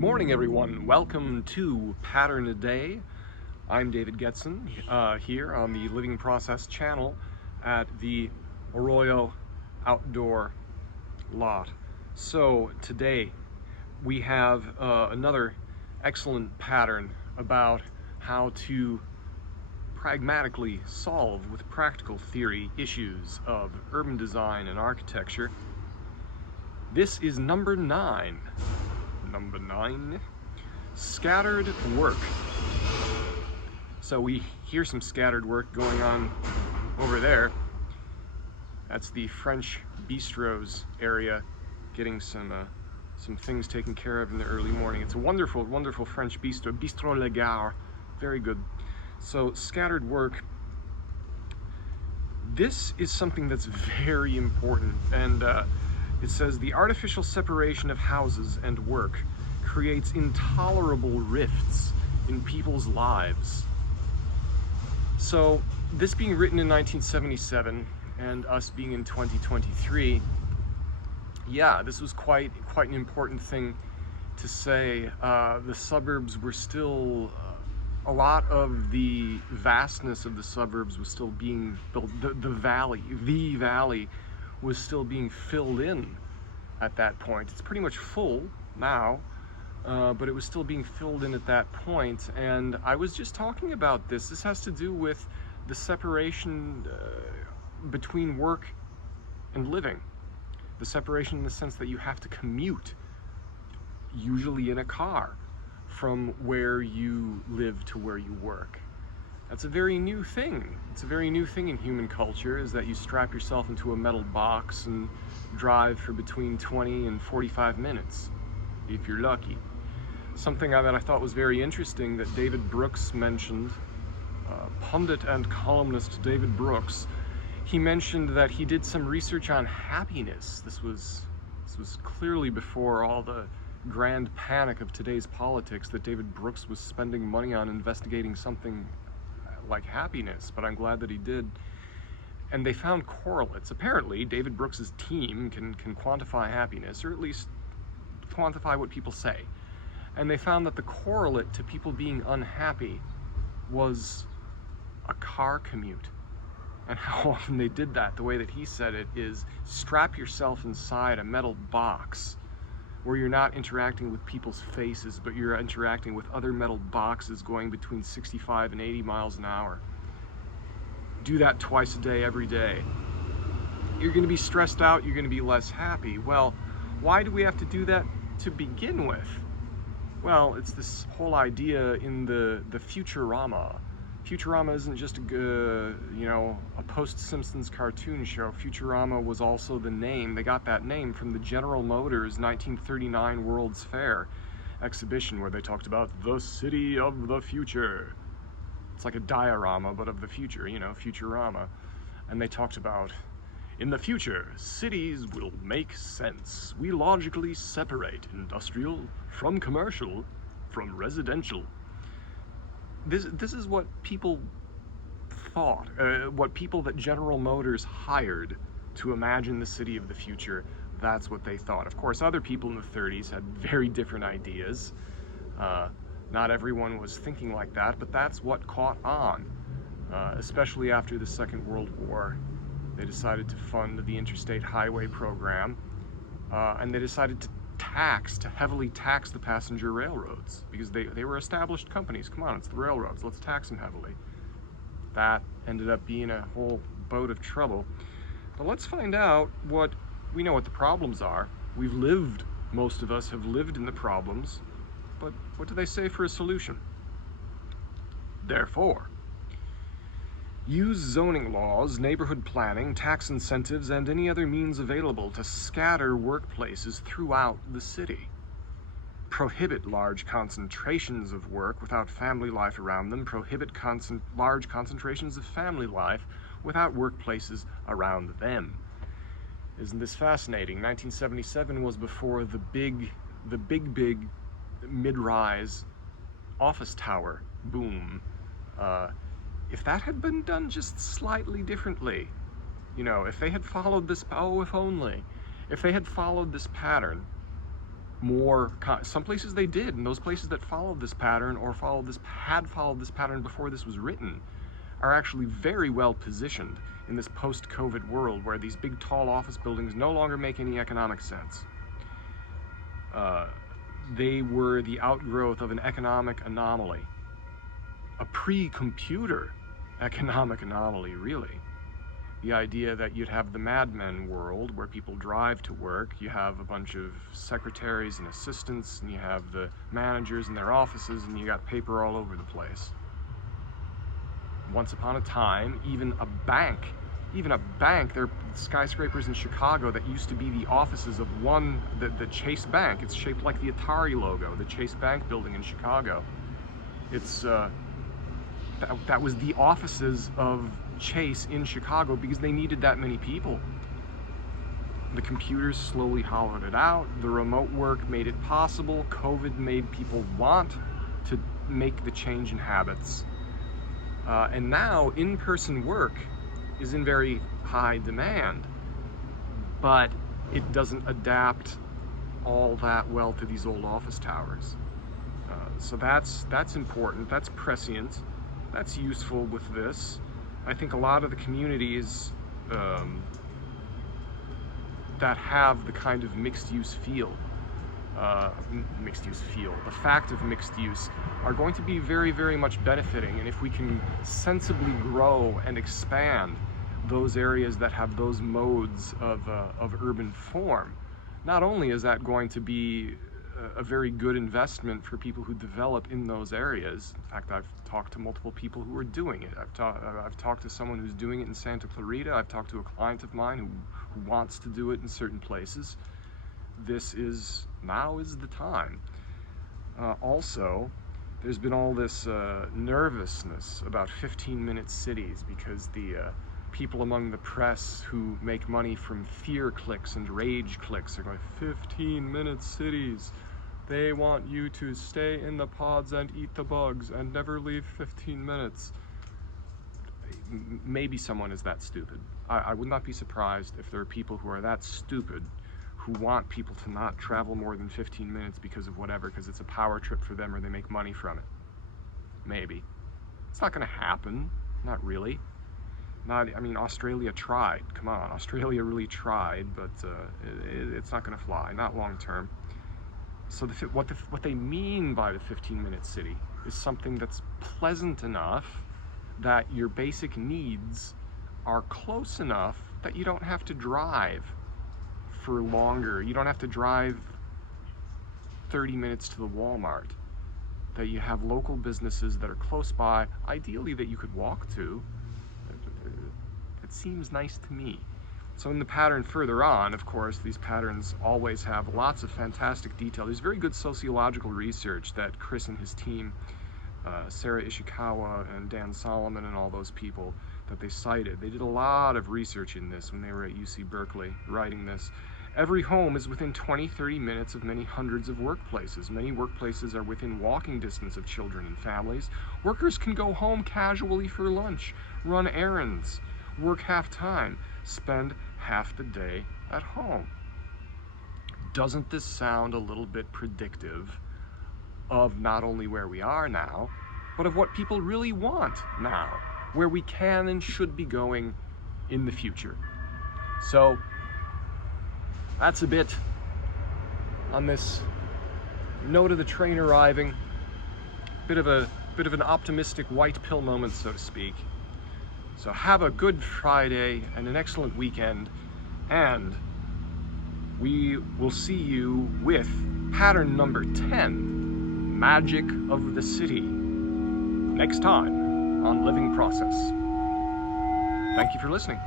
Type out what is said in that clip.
Good morning, everyone. Welcome to Pattern a Day. I'm David Getson here on the Living Process channel at the Arroyo Outdoor Lot. So today we have another excellent pattern about how to pragmatically solve with practical theory issues of urban design and architecture. This is number 9. Number 9, scattered work. So we hear some scattered work going on over there. That's the French bistros area, getting some things taken care of in the early morning. It's a wonderful, wonderful French bistro, Bistro La Gare, very good. So scattered work. This is something that's very important, and it says the artificial separation of houses and work creates intolerable rifts in people's lives. So this being written in 1977 and us being in 2023, yeah, this was quite an important thing to say. The suburbs were still, a lot of the vastness of the suburbs was still being built. The valley was still being filled in at that point. It's pretty much full now, but it was still being filled in at that point. And I was just talking about this. This has to do with the separation between work and living. The separation in the sense that you have to commute, usually in a car, from where you live to where you work. That's a very new thing. It's a very new thing in human culture, is that you strap yourself into a metal box and drive for between 20 and 45 minutes, if you're lucky. Something that I thought was very interesting that David Brooks mentioned, pundit and columnist David Brooks, he mentioned that he did some research on happiness. This was clearly before all the grand panic of today's politics, that David Brooks was spending money on investigating something like happiness, but I'm glad that he did. And they found correlates. Apparently, David Brooks's team can quantify happiness, or at least quantify what people say. And they found that the correlate to people being unhappy was a car commute. And how often they did that, the way that he said it, is strap yourself inside a metal box where you're not interacting with people's faces, but you're interacting with other metal boxes going between 65 and 80 miles an hour. Do that twice a day, every day. You're going to be stressed out, you're going to be less happy. Well, why do we have to do that to begin with? Well, it's this whole idea in the Futurama. Futurama isn't just a post-Simpsons cartoon show. Futurama was also the name. They got that name from the General Motors 1939 World's Fair exhibition, where they talked about the city of the future. It's like a diorama, but of the future, Futurama. And they talked about, in the future, cities will make sense. We logically separate industrial from commercial from residential. This is what people thought, what people that General Motors hired to imagine the city of the future, that's what they thought. Of course, other people in the 30s had very different ideas. Not everyone was thinking like that, but that's what caught on, especially after the Second World War. They decided to fund the Interstate Highway Program, and they decided to heavily tax the passenger railroads, because they were established companies. Come on, it's the railroads, let's tax them heavily. That ended up being a whole boat of trouble. But let's find out we know what the problems are. Most of us have lived in the problems, but what do they say for a solution? Therefore, use zoning laws, neighborhood planning, tax incentives, and any other means available to scatter workplaces throughout the city. Prohibit large concentrations of work without family life around them. Prohibit large concentrations of family life without workplaces around them. Isn't this fascinating? 1977 was before the big mid-rise office tower boom. If that had been done just slightly differently, if they had followed this, if they had followed this pattern, some places they did, and those places that followed this pattern or had followed this pattern before this was written are actually very well positioned in this post-COVID world where these big tall office buildings no longer make any economic sense. They were the outgrowth of an economic anomaly, a pre-computer economic anomaly, really. The idea that you'd have the Mad Men world where people drive to work, you have a bunch of secretaries and assistants, and you have the managers in their offices, and you got paper all over the place. Once upon a time, even a bank, there are skyscrapers in Chicago that used to be the offices of the Chase Bank. It's shaped like the Atari logo, the Chase Bank building in Chicago. It's, that was the offices of Chase in Chicago because they needed that many people. The computers slowly hollowed it out. The remote work made it possible. COVID made people want to make the change in habits. And now in-person work is in very high demand, but it doesn't adapt all that well to these old office towers. So that's important, that's prescient, that's useful with this. I think a lot of the communities that have the kind of mixed-use feel, the fact of mixed use, are going to be very, very much benefiting. And if we can sensibly grow and expand those areas that have those modes of urban form, not only is that going to be a very good investment for people who develop in those areas. In fact, I've talked to multiple people who are doing it. I've talked to someone who's doing it in Santa Clarita. I've talked to a client of mine who wants to do it in certain places. Now is the time. Also, there's been all this nervousness about 15-minute cities because the people among the press who make money from fear clicks and rage clicks are going, 15-minute cities. They want you to stay in the pods and eat the bugs and never leave 15 minutes. Maybe someone is that stupid. I would not be surprised if there are people who are that stupid who want people to not travel more than 15 minutes because of whatever, because it's a power trip for them or they make money from it. Maybe. It's not going to happen. Not really. I mean, Australia tried. Come on, Australia really tried, but it's not going to fly, not long term. So what they mean by the 15-minute city is something that's pleasant enough that your basic needs are close enough that you don't have to drive for longer. You don't have to drive 30 minutes to the Walmart. That you have local businesses that are close by, ideally that you could walk to. It seems nice to me. So in the pattern further on, of course, these patterns always have lots of fantastic detail. There's very good sociological research that Chris and his team, Sarah Ishikawa and Dan Solomon and all those people that they cited. They did a lot of research in this when they were at UC Berkeley writing this. Every home is within 20-30 minutes of many hundreds of workplaces. Many workplaces are within walking distance of children and families. Workers can go home casually for lunch, run errands, work half-time, spend half the day at home. Doesn't this sound a little bit predictive of not only where we are now, but of what people really want now, where we can and should be going in the future? So that's a bit on this note of the train arriving, bit of an optimistic white pill moment, so to speak. So have a good Friday and an excellent weekend, and we will see you with pattern number 10, Magic of the City, next time on Living Process. Thank you for listening.